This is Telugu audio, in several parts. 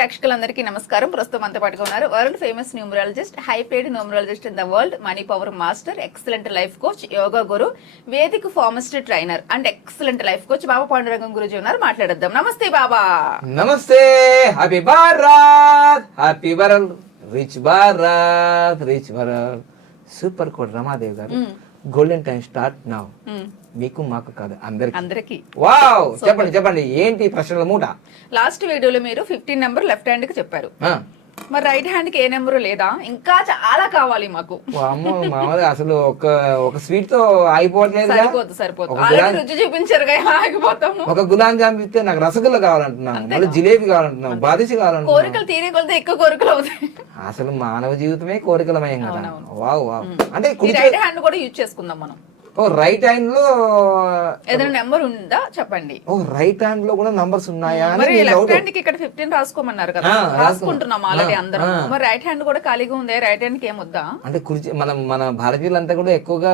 ప్రేక్షకులందరికీ నమస్కారం. ప్రస్తుతం అంతా పాటుగా ఉన్నారు world famous numerologist high paid numerologist in the world money power master excellent life coach yoga guru Vedic pharmacist trainer and excellent life coach Baba Pandurangam guruji ఉన్నారు. మాట్లాడద్దాం. నమస్తే బాబా. నమస్తే. Happy Bharat happy world rich Bharat rich world super code Ramadev గారు. Golden time start now. మీకు మాకు కాదు అందరికి. అందరికి. వావ్ చెప్పండి చెప్పండి ఏంటి ప్రశ్నల మూట? లాస్ట్ వీడియోలో మీరు ఫిఫ్టీన్ నెంబర్ లెఫ్ట్ హ్యాండ్కి చెప్పారు. మరి రైట్ హ్యాండ్కి ఏ నెంబర్ లేదా? ఇంకా చాలా కావాలి మాకు. అమ్మో మామూలుగా అసలు ఒక ఒక స్వీట్తో ఒక ఆల్రెడీ గులాబ్ రుచి చూపించారు కదా ఆగిపోతాము. ఒక గులాబ్ జామ్ ఇస్తే నాకు రసగుల్లా కావాలంటున్నాను. మళ్ళీ జిలేబీ కావాలంటున్నాను బాదుషి కావాలంటున్నాను. కోరికలు తీరే కొలితే ఎక్కువ కోరికలు అవుతాయి. అసలు మానవ జీవితమే కోరికలమయం కదా. అవునవును. Wow wow. అంటే ఈ కుడి రైట్ హ్యాండ్ కూడా యూజ్ చేసుకుందాం మనం. ఓ రైట్ హ్యాండ్లో ఏదైనా నెంబర్ ఉందా? చెప్పండి. ఓ రైట్ హ్యాండ్లో కూడా నంబర్స్ ఉన్నాయా మరి లెఫ్ట్. హ్యాండ్కి ఇక్కడ ఫిఫ్టీన్ రాసుకోమన్నారు కదా. రాసుకుంటున్నాం ఆల్రెడీ అందరం. మరి రైట్ హ్యాండ్ కూడా ఖాళీగా ఉంది? రైట్ హ్యాండ్కి ఏమొద్దా అంటే కుడి చే- మనం మన భారతీయులంతా కూడా ఎక్కువగా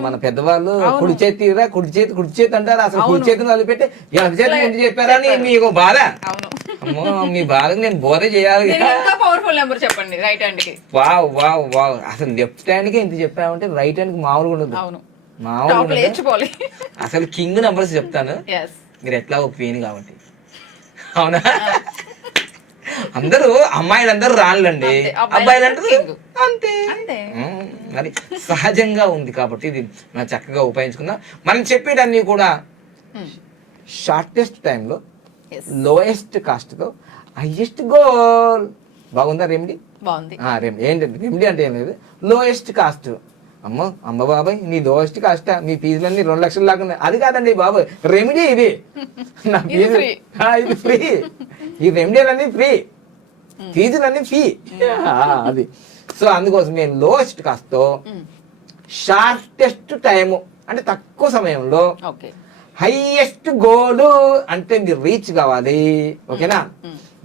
మన పెద్దవాళ్ళు కుడి చేతి తీరా కుడి చేతి కుడి చేతి అంటారు. అసలు కుడి చేతిని వదిలిపెట్టి ఎడమ చేతి ఎందుకు చెప్పారని మీకు బాధ? మీ బాధకు నేను బోధ చేయాలి. పవర్ఫుల్ నెంబర్ చెప్పండి రైట్ హ్యాండ్కి వావ్ వావ్ వావ్. అసలు లెఫ్ట్ హ్యాండ్కి ఎంత చెప్పామంటే రైట్ హ్యాండ్కి మామూలుగా ఉండదు. అవును. లేచిపోవాలి. అసలు కింగ్ నంబర్స్ చెప్తాను. మీరు ఎట్లా ఒప్పియని కాబట్టి. అవునా? అందరూ అమ్మాయిలందరూ రాళ్ళండి అంతే. అబ్బాయిలందరూ king. అంతే. మరి సహజంగా ఉంది కాబట్టి ఇది మనం చక్కగా ఉపయోగించుకుందాం. మనం చెప్పేటన్నీ కూడా షార్టెస్ట్ టైంలో లోయెస్ట్ కాస్ట్తో హైయెస్ట్ గోల్ బాగుందా రెమెడీ? బాగుంది. రెమెడీ. ఏంటంటే రెమెడీ అంటే ఏం లేదు. లోయెస్ట్ కాస్ట్ అమ్మ అమ్మ బాబాయ్ నీ లోయెస్ట్ కాస్ట్ మీ ఫీజులన్నీ రెండు లక్షలు లాగా ఉన్నాయి. అది కాదండి బాబు రెమెడీ ఇది. నా ఫీజు ఇది ఫ్రీ ఈ రెమెడీలన్నీ ఫ్రీ ఫీజులన్నీ ఫీ అది. సో అందుకోసం మేము లోయెస్ట్ కాస్ట్తో షార్టెస్ట్ టైము అంటే తక్కువ సమయంలో హైయెస్ట్ గోల్ అంటే మీరు రీచ్ కావాలి. ఓకేనా?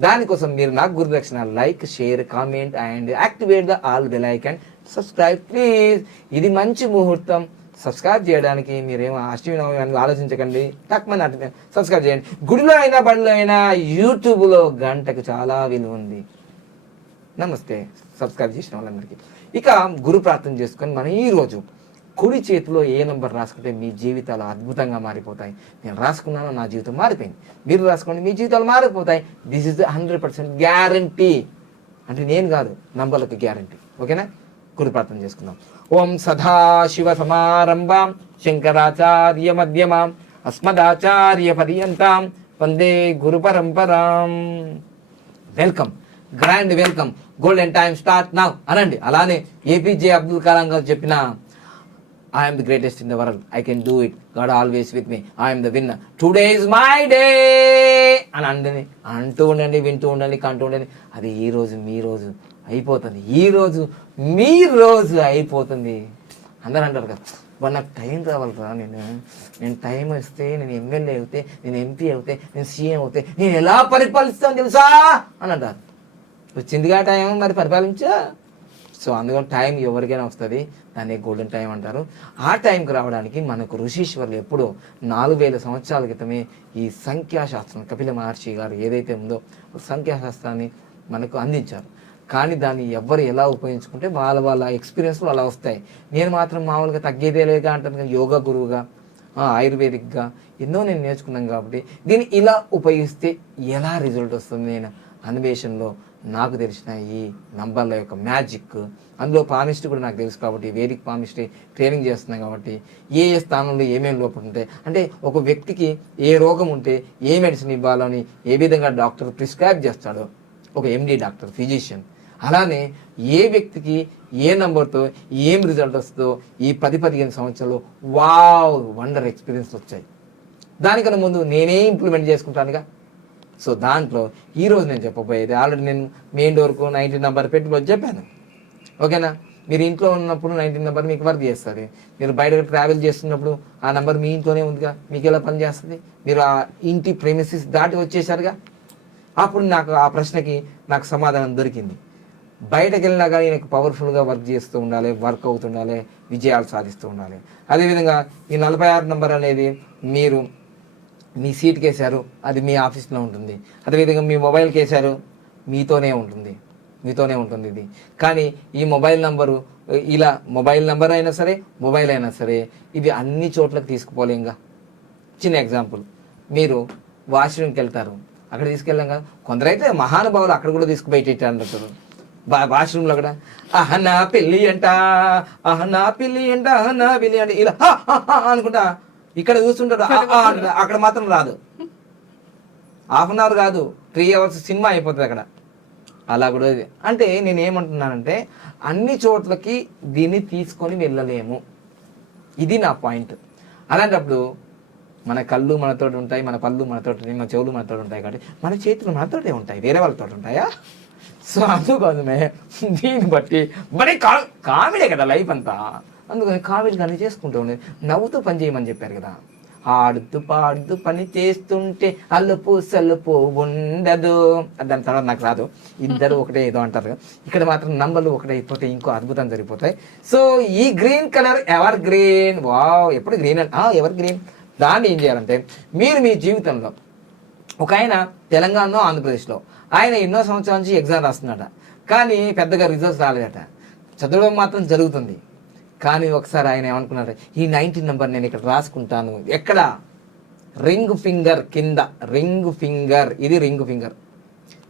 దానికోసం మీరు నాకు గురుదక్షిణ like share comment and activate the all bell icon subscribe please ఇది మంచి ముహూర్తం. సబ్స్క్రైబ్ చేయడానికి మీరేమో అష్టమి ఆలోచించకండి. తక్కువ సబ్స్క్రైబ్ చేయండి. గుడిలో అయినా బడిలో అయినా యూట్యూబ్లో గంటకు చాలా విలువ ఉంది. నమస్తే. సబ్స్క్రైబ్ చేసిన వాళ్ళందరికీ. ఇక గురు ప్రార్థన చేసుకొని మనం ఈ రోజు కుడి చేతిలో ఏ నెంబర్ రాసుకుంటే మీ జీవితాలు అద్భుతంగా మారిపోతాయి? నేను రాసుకున్నాను నా జీవితం మారిపోయింది. మీరు రాసుకోండి మీ జీవితాలు మారిపోతాయి. This is hundred percent guarantee అంటే నేను కాదు నంబర్లకు గ్యారంటీ ఓకేనా గురు ప్రార్థన చేసుకుందాం. ఓం సదాశివ సమారంభాం శంకరాచార్య మధ్యమాం అస్మదాచార్య పర్యంతాం వందే గురు పరంపరాం. Welcome grand welcome golden time start now. అనండి అలానే ఏపీజే అబ్దుల్ కలాం గారు చెప్పిన I'm the greatest in the world I can do it god always with me I'm the winner today is my day అని అందని అంటూ ఉండండి వింటూ ఉండండి కంటూ ఉండండి. అది ఈ రోజు మీ రోజు. అయిపోతుంది. ఈ రోజు మీ రోజు అయిపోతుంది. అందరూ అంటారు కదా "వా, నాకు టైం కావాలిరా నేను. నేను టైం వస్తే నేను ఎమ్మెల్యే అవుతే నేను ఎంపీ అవుతే నేను సీఎం అవుతే నేను ఎలా పరిపాలిస్తాను తెలుసా? అని అంటారు. వచ్చిందిగా టైం మరి పరిపాలించా. సో అందుకని టైం ఎవరికైనా వస్తుంది. దాన్ని గోల్డెన్ టైం అంటారు. ఆ టైంకి రావడానికి మనకు ఋషీశ్వరులు ఎప్పుడో నాలుగు వేల సంవత్సరాల క్రితమే ఈ సంఖ్యాశాస్త్రం కపిల మహర్షి గారు ఏదైతే ఉందో సంఖ్యాశాస్త్రాన్ని మనకు అందించారు. కానీ దాన్ని ఎవ్వరు ఎలా ఉపయోగించుకుంటే వాళ్ళ వాళ్ళ ఎక్స్పీరియన్స్లు అలా వస్తాయి. నేను మాత్రం మామూలుగా తగ్గేదే లేదా అంటాను కానీ యోగా గురువుగా ఆయుర్వేదిక్గా ఎన్నో నేను నేర్చుకున్నాను కాబట్టి దీన్ని ఇలా ఉపయోగిస్తే ఎలా రిజల్ట్ వస్తుంది నేను అన్వేషణలో నాకు తెలిసిన ఈ నంబర్ల యొక్క మ్యాజిక్. అందులో పామిస్ట్రీ కూడా నాకు తెలుసు కాబట్టి వేదిక పామిస్ట్రీ ట్రైనింగ్ చేస్తున్నాను కాబట్టి ఏ ఏ స్థానంలో ఏమేమి లోపం ఉంటాయి. అంటే ఒక వ్యక్తికి ఏ రోగం ఉంటే ఏ మెడిసిన్ ఇవ్వాలని ఏ విధంగా డాక్టర్ ప్రిస్క్రైబ్ చేస్తాడో ఒక ఎండి డాక్టర్ ఫిజిషియన్ అలానే ఏ వ్యక్తికి ఏ నంబర్తో ఏం రిజల్ట్ వస్తుందో ఈ పది పదిహేను సంవత్సరాలు వావ్ వండర్ ఎక్స్పీరియన్స్ వచ్చాయి. దానికన్నా ముందు నేనే ఇంప్లిమెంట్ చేసుకుంటానుగా. సో దాంట్లో ఈరోజు నేను చెప్పబోయేది ఆల్రెడీ నేను మెయిన్ డోర్కు నైన్టీన్ నెంబర్ పెట్టుబడి చెప్పాను. ఓకేనా? మీరు ఇంట్లో ఉన్నప్పుడు నైన్టీన్ నెంబర్ మీకు వర్క్ చేస్తుంది. మీరు బయట ట్రావెల్ చేస్తున్నప్పుడు ఆ నెంబర్ మీ ఇంట్లోనే ఉందిగా. మీకు ఎలా పనిచేస్తుంది మీరు ఆ ఇంటి ప్రేమిసిస్ దాటి వచ్చేసారుగా. అప్పుడు నాకు ఆ ప్రశ్నకి నాకు సమాధానం దొరికింది. బయటకు వెళ్ళినా కానీ నాకు పవర్ఫుల్గా వర్క్ చేస్తూ ఉండాలి వర్క్ అవుతుండాలి విజయాలు సాధిస్తూ ఉండాలి. అదేవిధంగా ఈ నలభై ఆరు నెంబర్ అనేది మీరు మీ సీట్కి వేశారు అది మీ ఆఫీస్లో ఉంటుంది. అదేవిధంగా మీ మొబైల్కి వేశారు మీతోనే ఉంటుంది. మీతోనే ఉంటుంది ఇది. కానీ ఈ మొబైల్ నంబరు ఇలా మొబైల్ నంబర్ అయినా సరే మొబైల్ అయినా సరే ఇది అన్ని చోట్లకు తీసుకుపోలేంగా చిన్న ఎగ్జాంపుల్ మీరు వాష్రూమ్కి వెళ్తారు. అక్కడ తీసుకెళ్ళాం కదా కొందరైతే మహానుభావులు అక్కడ కూడా తీసుకుపోయి అంటారు బా వాష్రూమ్లో కూడా. అహనా పెళ్ళి అంట అహనా పిల్లి అంట అహనా పెళ్ళి అంట ఇలా అనుకుంటా. ఇక్కడ చూస్తుంటారు అక్కడ మాత్రం రాదు. హాఫ్ అన్ అవర్ కాదు త్రీ అవర్స్ సినిమా అయిపోతుంది అక్కడ. అలా కూడా అంటే నేను ఏమంటున్నానంటే అన్ని చోట్లకి దీన్ని తీసుకొని వెళ్ళలేము. ఇది నా పాయింట్. అలాంటప్పుడు మన కళ్ళు మనతోటి ఉంటాయి మన పళ్ళు మనతోటి మన చెవులు మనతోటి ఉంటాయి కాబట్టి మన చేతులు మనతోటే ఉంటాయి వేరే వాళ్ళతో ఉంటాయా? సో అందుకోసమే దీన్ని బట్టి మరి కా కామెడీ కదా లైఫ్ అంతా. అందుకని కామెడీ కానీ చేసుకుంటూ ఉండేది నవ్వుతూ పని చేయమని చెప్పారు కదా. ఆడుతూ పాడుతూ పని చేస్తుంటే అల్లుపు సల్లుపు ఉండదు. దాని తర్వాత నాకు రాదు. ఇద్దరు ఒకటే ఏదో అంటారు కదా. ఇక్కడ మాత్రం నంబర్లు ఒకటే అయిపోతే ఇంకో అద్భుతం జరిగిపోతాయి. సో ఈ green colour ever green? Wow ఎప్పుడు గ్రీన్ ఎవర్ గ్రీన్? దాన్ని ఏం చేయాలంటే మీరు మీ జీవితంలో ఒక ఆయన తెలంగాణలో ఆంధ్రప్రదేశ్లో ఆయన ఎన్నో సంవత్సరాల నుంచి ఎగ్జామ్ రాస్తున్నాడు కానీ పెద్దగా రిజల్ట్స్ రాలేదట. చదవడం మాత్రం జరుగుతుంది. కానీ ఒకసారి ఆయన ఏమనుకున్నాడు ఈ నైన్టీన్ నెంబర్ నేను ఇక్కడ రాసుకుంటాను. ఎక్కడ? రింగ్ ఫింగర్ కింద. రింగ్ ఫింగర్ ఇది రింగ్ ఫింగర్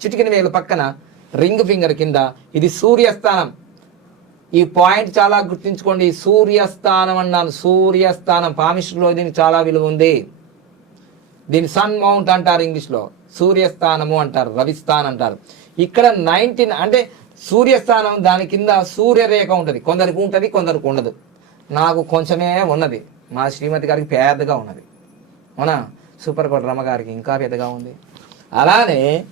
చిటికిన వేలు పక్కన రింగ్ ఫింగర్ కింద ఇది సూర్యస్థానం. ఈ పాయింట్ చాలా గుర్తుంచుకోండి. సూర్యస్థానం అన్నాను. సూర్యస్థానం. పామిష్లో దీనికి చాలా విలువ ఉంది. దీన్ని సన్ మౌంట్ అంటారు ఇంగ్లీష్లో. సూర్యస్థానము అంటారు రవిస్థానం అంటారు. ఇక్కడ నైన్టీన్ అంటే సూర్యస్థానం దాని కింద సూర్యరేఖ ఉంటుంది. కొందరికి ఉంటుంది కొందరికి ఉండదు. నాకు కొంచెమే ఉన్నది. మా శ్రీమతి గారికి పెద్దగా ఉన్నది. అవునా? సూపర్ కోట రమ్మ గారికి ఇంకా పెద్దగా ఉంది. అలానే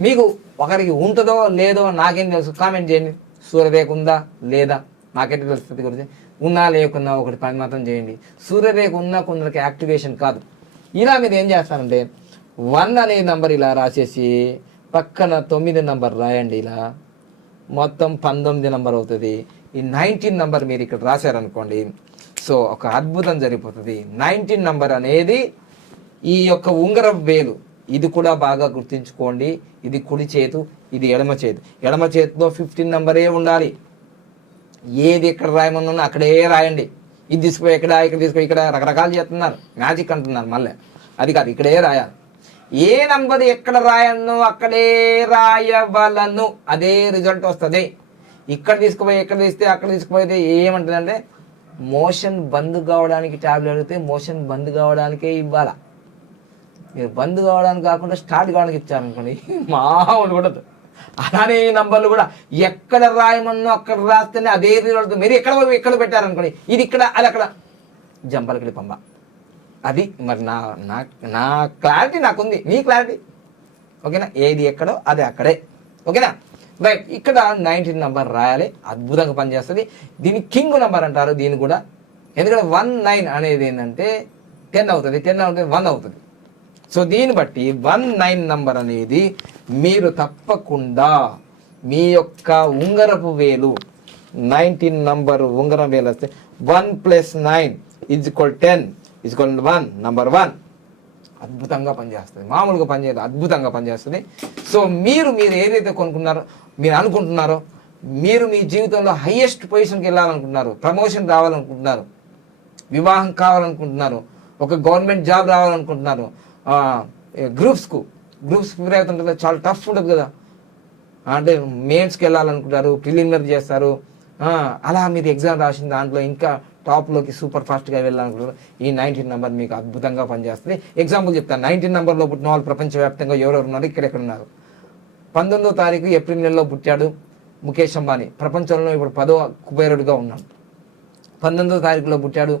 మీకు ఒకరికి ఉంటుందో లేదో నాకేం తెలుసు. కామెంట్ చేయండి. సూర్యరేఖ ఉందా? లేదా? నాకైతే తెలుస్తుంది గురించి ఉన్నా లేకున్నా ఒకటి పని మాత్రం చేయండి. సూర్యరేఖ ఉన్నా కొందరికి యాక్టివేషన్ కాదు. ఇలా మీరు ఏం చేస్తారంటే వన్ అనే నంబర్ ఇలా రాసేసి పక్కన తొమ్మిది నంబర్ రాయండి ఇలా. మొత్తం పంతొమ్మిది నంబర్ అవుతుంది. ఈ నైన్టీన్ నంబర్ మీరు ఇక్కడ రాశారనుకోండి. సో ఒక అద్భుతం జరిగిపోతుంది. నైన్టీన్ నంబర్ అనేది ఈ యొక్క ఉంగరం వేలు. ఇది కూడా బాగా గుర్తుంచుకోండి. ఇది కుడి చేతు ఇది ఎడమ చేతు. ఎడమ చేతిలో ఫిఫ్టీన్ నంబరే ఉండాలి. ఏది ఎక్కడ రాయమన్నా అక్కడే రాయండి. ఇది తీసుకుపోయి ఎక్కడ ఇక్కడ తీసుకుపోయి ఇక్కడ రకరకాలు చేస్తున్నారు. మ్యాజిక్ అంటున్నారు మళ్ళీ. అది కాదు ఇక్కడే రాయాలి. ఏ నంబర్ ఎక్కడ రాయను అక్కడే రాయవలను. అదే రిజల్ట్ వస్తుంది. ఇక్కడ తీసుకుపోయి ఎక్కడ తీస్తే అక్కడ తీసుకుపోతే ఏమంటుందంటే మోషన్ బంద్ కావడానికి ట్యాబ్లెట్ అడిగితే మోషన్ బంద్ కావడానికే ఇవ్వాలా. మీరు బంద్ కావడానికి కాకుండా స్టార్ట్ కావడానికి ఇచ్చారనుకోండి మామూలు ఉండదు అలానే ఈ నంబర్లు కూడా ఎక్కడ రాయమన్నో అక్కడ రాస్తేనే అదే రిజల్ట్ మీరు ఎక్కడ పోయి ఎక్కడ పెట్టారనుకోండి ఇది ఇక్కడ అది అక్కడ. జంపలకిడి పంబ అది మరి నా నా నా క్లారిటీ నాకుంది. మీ క్లారిటీ ఓకేనా? ఏది ఎక్కడో అది అక్కడే. ఓకేనా? రైట్ ఇక్కడ నైన్టీన్ నెంబర్ రాయాలి. అద్భుతంగా పనిచేస్తుంది. దీని కింగ్ నెంబర్ అంటారు. దీన్ని కూడా ఎందుకంటే వన్ నైన్ అనేది ఏంటంటే టెన్ అవుతుంది. టెన్ అవుతుంది వన్ అవుతుంది. సో దీన్ని బట్టి వన్ నైన్ నంబర్ అనేది మీరు తప్పకుండా మీ యొక్క ఉంగరపు వేలు నైన్టీన్ నంబర్ ఉంగరం వేలు వస్తే one plus nine is equal ten ఇస్కోన్ one number one అద్భుతంగా పనిచేస్తుంది. మామూలుగా పనిచేయదు అద్భుతంగా పనిచేస్తుంది. సో మీరు మీరు ఏదైతే కొనుక్కున్నారో మీరు అనుకుంటున్నారో మీరు మీ జీవితంలో హయ్యెస్ట్ పొజిషన్కి వెళ్ళాలనుకుంటున్నారు ప్రమోషన్ రావాలనుకుంటున్నారు వివాహం కావాలనుకుంటున్నారు ఒక గవర్నమెంట్ జాబ్ రావాలనుకుంటున్నారు గ్రూప్స్కు గ్రూప్స్ ప్రిపేర్ అవుతుంటుంది కదా, చాలా టఫ్ ఉంటుంది కదా. అంటే మెయిన్స్కి వెళ్ళాలనుకుంటారు ప్రిలిమినరీ చేస్తారు. అలా మీరు ఎగ్జామ్ రాసిన దాంట్లో ఇంకా టాప్లోకి సూపర్ ఫాస్ట్గా వెళ్ళాలనుకుంటారు ఈ నైన్టీన్ నెంబర్ మీకు అద్భుతంగా పనిచేస్తుంది. ఎగ్జాంపుల్ చెప్తాను. నైన్టీన్ నెంబర్లో పుట్టిన వాళ్ళు ప్రపంచవ్యాప్తంగా ఎవరెవరు ఉన్నారు? ఇక్కడెక్కడ ఉన్నారు? పంతొమ్మిదో తారీఖు ఏప్రిల్ నెలలో పుట్టాడు ముఖేష్ అంబానీ. ప్రపంచంలో ఇప్పుడు పదో కుబేరుడుగా ఉన్నాడు. పంతొమ్మిదో తారీఖులో పుట్టాడు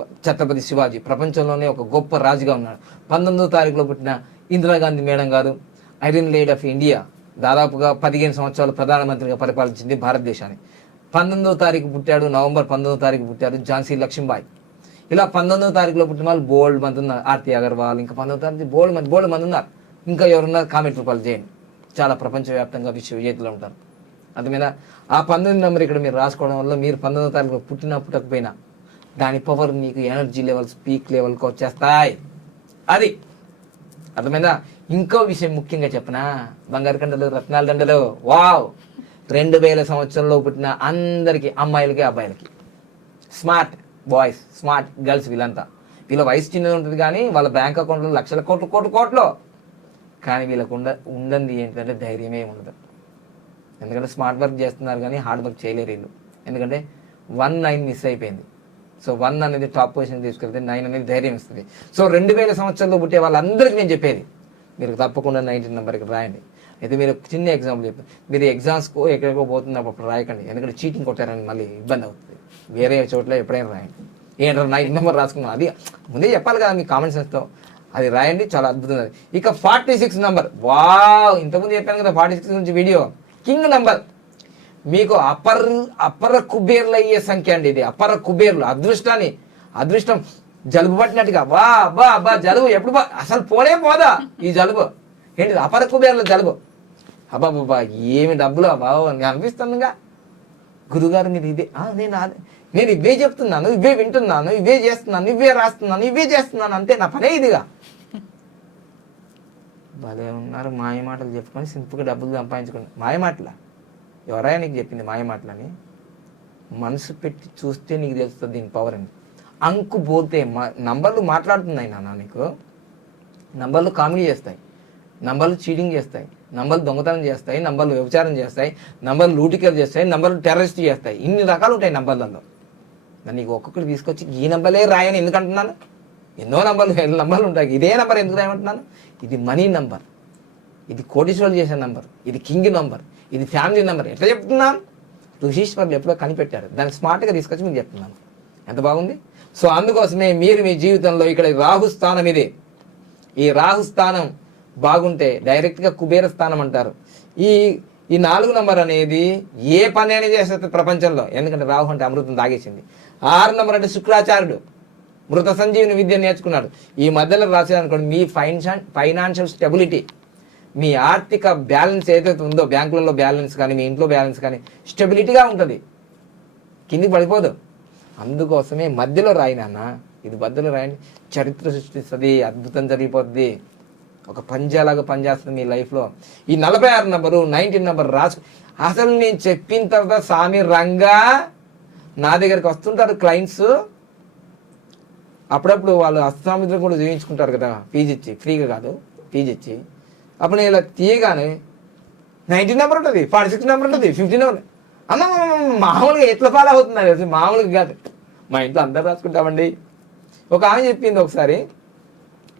ఛత్రపతి శివాజీ. ప్రపంచంలోనే ఒక గొప్ప రాజుగా ఉన్నాడు. పంతొమ్మిదో తారీఖులో పుట్టిన ఇందిరాగాంధీ మేడం గారు ఐరన్ లేడ్ ఆఫ్ ఇండియా. దాదాపుగా పదిహేను సంవత్సరాలు ప్రధానమంత్రిగా పరిపాలించింది భారతదేశాన్ని. పంతొమ్మిదో తారీఖు పుట్టాడు నవంబర్ పంతొమ్మిదో తారీఖు పుట్టాడు ఝాన్సీ లక్ష్మీబాయి. ఇలా పంతొమ్మిదో తారీఖులో పుట్టిన వాళ్ళు బోల్డ్ మంది ఉన్నారు ఆర్తి అగర్వాల్ ఇంకా పంతొమ్మిదో తారీఖు బోల్డ్ మంది బోల్డ్ మంది ఉన్నారు. ఇంకా ఎవరున్నారు కామెంట్ రూపాయలు చేయండి. చాలా ప్రపంచవ్యాప్తంగా విశ్వ విజేతలు ఉంటారు. అర్థమైనా ఆ పంతొమ్మిది నెంబర్ ఇక్కడ మీరు రాసుకోవడం వల్ల మీరు పంతొమ్మిదో తారీఖు పుట్టినా పుట్టకపోయినా దాని పవర్ మీకు ఎనర్జీ లెవెల్స్ పీక్ లెవెల్కి వచ్చేస్తాయి. అది. అర్థమైందా? ఇంకో విషయం ముఖ్యంగా చెప్పనా? బంగారు కండలు రత్నాల దండలు. వావ్ రెండు వేల సంవత్సరంలో పుట్టిన అందరికి అమ్మాయిలకి అబ్బాయిలకి. స్మార్ట్ బాయ్స్ స్మార్ట్ గర్ల్స్ వీళ్ళంతా. వీళ్ళ వయసు చిన్నది ఉంటుంది కానీ వాళ్ళ బ్యాంక్ అకౌంట్లో లక్షల కోట్లు కోట్లు కోట్లు. కానీ వీళ్ళకు ఉండ ఉండంది ఏంటంటే ధైర్యమే ఉండదు. ఎందుకంటే స్మార్ట్ వర్క్ చేస్తున్నారు కానీ హార్డ్ వర్క్ చేయలేరు వీళ్ళు. ఎందుకంటే వన్ నైన్ మిస్ అయిపోయింది. సో వన్ అనేది టాప్ పొజిషన్ తీసుకెళ్తే నైన్ అనేది ధైర్యం ఇస్తుంది. సో రెండు వేల సంవత్సరంలో పుట్టే వాళ్ళందరికీ నేను చెప్పేది మీరు తప్పకుండా నైన్టీన్ నెంబర్కి రాయండి. అయితే మీరు చిన్న ఎగ్జాంపుల్ చెప్పారు మీరు ఎగ్జామ్స్కో ఎక్కడికో పోతున్నప్పుడు రాయకండి. ఎందుకంటే చీటింగ్ కొట్టారని మళ్ళీ ఇబ్బంది అవుతుంది. వేరే చోట్ల ఎప్పుడైనా రాయండి. ఏంటో నైన్టీన్ నెంబర్ రాసుకున్నాం అది ముందే చెప్పాలి కదా మీ కామెంట్ సెన్స్తో అది రాయండి చాలా అద్భుతం అది ఇక ఫార్టీ సిక్స్ నెంబర్ వావ్ ఇంతకుముందు చెప్పాను కదా ఫార్టీ సిక్స్ నుంచి వీడియో కింగ్ నెంబర్ మీకు అపర్ అపర కుబేర్లు అయ్యే సంఖ్య అండి ఇది. అపర కుబేర్లు. అదృష్టాన్ని అదృష్టం జలుబు పట్టినట్టుగా. వా అబ్బా అబ్బా జలుబు. ఎప్పుడు బా అసలు పోనే పోదా ఈ జలుబు? ఏంటి అపర కుబేర్ల జలుబు. అబ్బాబాబా ఏమి డబ్బులు బాబు అనిపిస్తుందిగా. గురుగారు మీరు ఇదే నేను అదే నేను ఇవే చెప్తున్నాను ఇవే వింటున్నాను ఇవే చేస్తున్నాను ఇవే రాస్తున్నాను ఇవే చేస్తున్నాను అంతే నా పనే ఇదిగా. భలే ఉన్నారు మాయ మాటలు చెప్పుకొని సింపుగా డబ్బులు సంపాదించుకుని. మాయ మాటల? ఎవరైనా నీకు చెప్పింది మాయ మాటలని? మనసు పెట్టి చూస్తే నీకు తెలుస్తుంది దీని పవర్ అని. అంకు పోతే మా నంబర్లు మాట్లాడుతున్నాయి నాన్న నీకు. నంబర్లు కామెడీ చేస్తాయి. నంబర్లు చీటింగ్ చేస్తాయి. నంబర్లు దొంగతనం చేస్తాయి నంబర్లు వ్యభిచారం చేస్తాయి నంబర్లు లూటికలు చేస్తాయి నంబర్లు టెర్రరిస్ట్ చేస్తాయి. ఇన్ని రకాలు ఉంటాయి నంబర్లలో మరి నీకు ఒక్కొక్కటి తీసుకొచ్చి ఈ నంబర్లే రాయని ఎందుకంటున్నాను? ఎన్నో నంబర్లు ఎన్నో నంబర్లు ఉంటాయి? ఇదే నంబర్ ఎందుకు రాయమంటున్నాను? ఇది మనీ నంబర్. ఇది కోటీశ్వరులు చేసే నంబర్. ఇది కింగ్ నంబర్. ఇది ఫ్యామిలీ నంబర్. ఎట్లా చెప్తున్నాను? ఋషీశ్వరులు ఎప్పుడో కనిపెట్టారు దాన్ని స్మార్ట్గా తీసుకొచ్చి మీకు చెప్తున్నాను. ఎంత బాగుంది? సో అందుకోసమే మీరు మీ జీవితంలో ఇక్కడ రాహుస్థానం ఇది. ఈ రాహుస్థానం బాగుంటే డైరెక్ట్గా కుబేర స్థానం అంటారు. ఈ ఈ నాలుగు నంబర్ అనేది ఏ పని అయినా చేస్తుంది ప్రపంచంలో. ఎందుకంటే రాహు అంటే అమృతం తాగేసింది. ఆరు నంబర్ అంటే శుక్రాచార్యుడు మృత సంజీవిని విద్య నేర్చుకున్నాడు. ఈ మధ్యలో రాసేదనుకోండి మీ ఫైనాన్షియల్ ఫైనాన్షియల్ స్టెబిలిటీ మీ ఆర్థిక బ్యాలెన్స్ ఏదైతే ఉందో బ్యాంకులలో బ్యాలెన్స్ కానీ మీ ఇంట్లో బ్యాలెన్స్ కానీ స్టెబిలిటీగా ఉంటుంది. కిందికి పడిపోదు. అందుకోసమే మధ్యలో రాయినాన్న ఇది మధ్యలో రాయండి. చరిత్ర సృష్టిస్తుంది అద్భుతం జరిగిపోద్ది. ఒక పంజాలాగా పనిచేస్తుంది మీ లైఫ్లో. ఈ నలభై ఆరు నెంబరు నైన్టీన్ నెంబర్ రాసు అసలు నేను చెప్పిన తర్వాత స్వామి రంగా నా దగ్గరికి వస్తుంటారు క్లయింట్స్ అప్పుడప్పుడు వాళ్ళు అస్సామిత్రం కూడా చేయించుకుంటారు కదా ఫీజు ఇచ్చి ఫ్రీగా కాదు ఫీజు ఇచ్చి అప్పుడు నేను ఇలా తీయగానే నైన్టీన్ నెంబర్ ఉంటుంది ఫార్టీ సిక్స్ నెంబర్ ఉంటుంది ఫిఫ్టీ నెంబర్. అమ్మ మామూలుగా ఎట్ల ఫాలో అవుతున్నారు మామూలుగా కాదు. మా ఇంట్లో అందరు రాసుకుంటామండి. ఒక ఆమె చెప్పింది ఒకసారి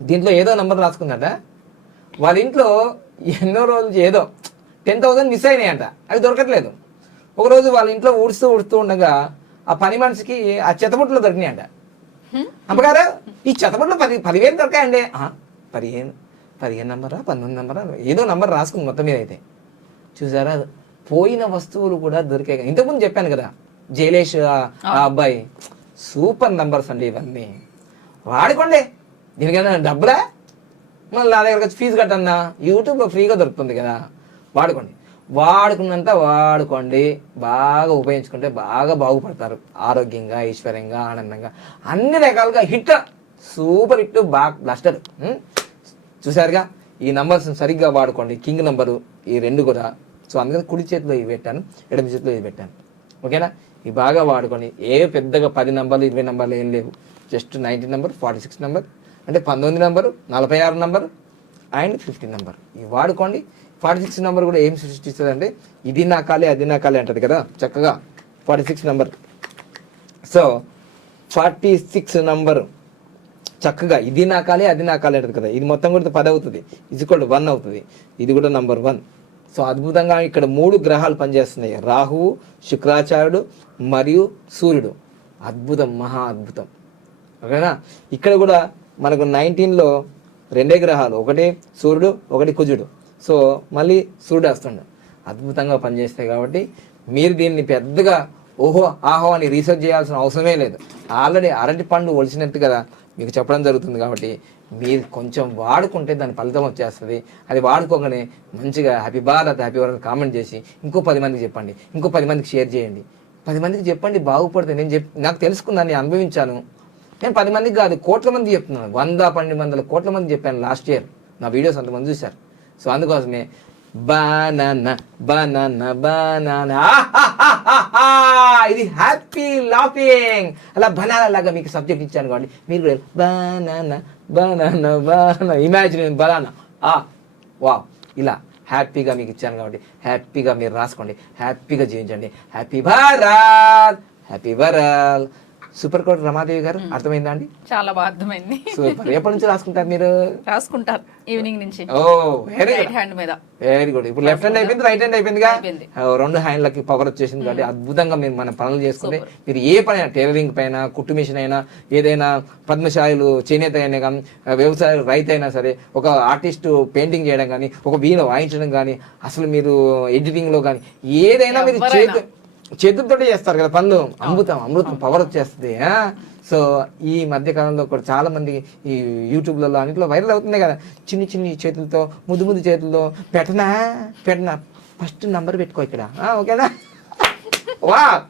దీంట్లో ఏదో నెంబర్ రాసుకుందట. వాళ్ళ ఇంట్లో ఎన్నో రోజులు ఏదో టెన్ థౌసండ్ మిస్ అయినాయంట. అవి దొరకట్లేదు. ఒకరోజు వాళ్ళ ఇంట్లో ఊడుస్తూ ఊడుస్తూ ఉండగా ఆ పని మనిషికి ఆ చెత్తబుట్టలు దొరికినాయంట. అమ్మగారు ఈ చెత్తబుట్టలు పది పదివేలు దొరకాయండి. "ఆ, పదిహేను పదిహేను నంబరా పంతొమ్మిది నంబరా ఏదో నంబర్ రాసుకుంది మొత్తం మీద అయితే. చూసారా? పోయిన వస్తువులు కూడా దొరికాయి. ఇంతకుముందు చెప్పాను కదా జైలేష్ ఆ- ఆ. అబ్బాయి సూపర్ నంబర్స్ అండి ఇవన్నీ. వాడుకోండి. దీనికైనా డబ్బులా? మళ్ళీ నా దగ్గర వచ్చి ఫీజు కట్టన్నా? యూట్యూబ్లో ఫ్రీగా దొరుకుతుంది కదా. వాడుకోండి. వాడుకున్నంత వాడుకోండి. బాగా ఉపయోగించుకుంటే బాగా బాగుపడతారు. ఆరోగ్యంగా ఐశ్వర్యంగా ఆనందంగా. అన్ని రకాలుగా హిట్ సూపర్ హిట్ బాగా బ్లస్టర్. చూసారుగా ఈ నంబర్స్ సరిగ్గా వాడుకోండి. కింగ్ నంబరు ఈ రెండు కూడా. సో అందుకని కుడి చేతిలో ఇవి పెట్టాను. ఎడమ చేతిలో ఇది పెట్టాను. ఓకేనా? ఇవి బాగా వాడుకోండి. ఏ పెద్దగా పది నంబర్లు ఇరవై నంబర్లు ఏం లేవు. Just nineteen number forty six number. అంటే పంతొమ్మిది నెంబరు నలభై ఆరు నెంబర్ అండ్ ఫిఫ్టీన్ నెంబర్. ఇవి వాడుకోండి. ఫార్టీ సిక్స్ నెంబర్ కూడా ఏం సృష్టిస్తుంది అంటే ఇది నా కాలే అది నా కాలే అంటది కదా చక్కగా forty six number. So forty six number చక్కగా ఇది నా కాలే అది నా కాలే అంటది కదా. ఇది మొత్తం కూడా పది అవుతుంది. ఇది కూడా వన్ అవుతుంది. ఇది కూడా నంబర్ వన్ సో అద్భుతంగా ఇక్కడ మూడు గ్రహాలు పనిచేస్తున్నాయి. రాహువు శుక్రాచార్యుడు మరియు సూర్యుడు. అద్భుతం మహా అద్భుతం. ఓకేనా? ఇక్కడ కూడా మనకు నైన్టీన్లో రెండే గ్రహాలు ఒకటి సూర్యుడు ఒకటి కుజుడు. సో మళ్ళీ సూర్యుడు వస్తుండు అద్భుతంగా పనిచేస్తాయి కాబట్టి మీరు దీన్ని పెద్దగా ఓహో ఆహో అని రీసెర్చ్ చేయాల్సిన అవసరమే లేదు. ఆల్రెడీ అరటి పండు ఒలిచినట్టు కదా మీకు చెప్పడం జరుగుతుంది కాబట్టి మీరు కొంచెం వాడుకుంటే దాని ఫలితం వచ్చేస్తుంది. అది వాడుకోగానే మంచిగా happy Bharat happy Bharat comment చేసి ఇంకో పది మందికి చెప్పండి. ఇంకో పది మందికి షేర్ చేయండి. పది మందికి చెప్పండి బాగుపడితే నేను చెప్ నాకు తెలుసుకున్నాను నేను అనుభవించాను. నేను పది మందికి కాదు కోట్ల మంది చెప్తున్నాను. వంద పన్నెండు వందల కోట్ల మంది చెప్పాను లాస్ట్ ఇయర్ నా వీడియోస్ అంతమంది చూశారు. సో అందుకోసమే బానానా బానానా బానానా. ఇది హ్యాపీ లాఫింగ్ అలా బనానా లాగా మీకు సబ్జెక్ట్ ఇచ్చాను కాబట్టి మీరు కూడా బానానా బానానా బానా ఇమాజిన్ బనానా. ఆ వా ఇలా హ్యాపీగా మీకు ఇచ్చాను కాబట్టి హ్యాపీగా మీరు రాసుకోండి. హ్యాపీగా జీవించండి. Happy Bharat happy Bharat super quote Ramadevi గారు అర్థమైందా అండి? చాలా బాగా అర్థమైంది. సూపర్. ఎప్పటి నుంచి రాసుకుంటారు మీరు? రాసుకుంటారు ఈవినింగ్ నుంచి. ఓ వెరీ రైట్ హ్యాండ్ మీద. వెరీ గుడ్ ఇప్పుడు లెఫ్ట్ హ్యాండ్ అయిపోయింది రైట్ హ్యాండ్ అయిపోయిందిగా? రెండు హ్యాండ్లకి పవర్ వచ్చేసింది కాబట్టి అద్భుతంగా మీరు మన పనులు చేసుకుంటే మీరు ఏ పని అయినా టైలరింగ్ పైన కుట్టు మిషన్ అయినా ఏదైనా పద్మశాలులు చేనేత అయినా కానీ వ్యవసాయ రైతు అయినా సరే ఒక ఆర్టిస్ట్ పెయింటింగ్ చేయడం కానీ ఒక వీణ వాయించడం కానీ అసలు మీరు ఎడిటింగ్లో కానీ ఏదైనా మీరు. చేతి చేతులతో చేస్తారు కదా పనులు అమృతం అమృతం పవర్ వచ్చేస్తుంది? సో ఈ మధ్య కాలంలో కూడా చాలా మంది ఈ యూట్యూబ్లలో అన్నింటిలో వైరల్ అవుతున్నాయి కదా. చిన్ని చిన్ని చేతులతో ముద్దు ముద్దు చేతులతో పెట్టనా? పెట్టనా. ఫస్ట్ నంబర్ పెట్టుకో ఇక్కడ. ఓకేనా? వా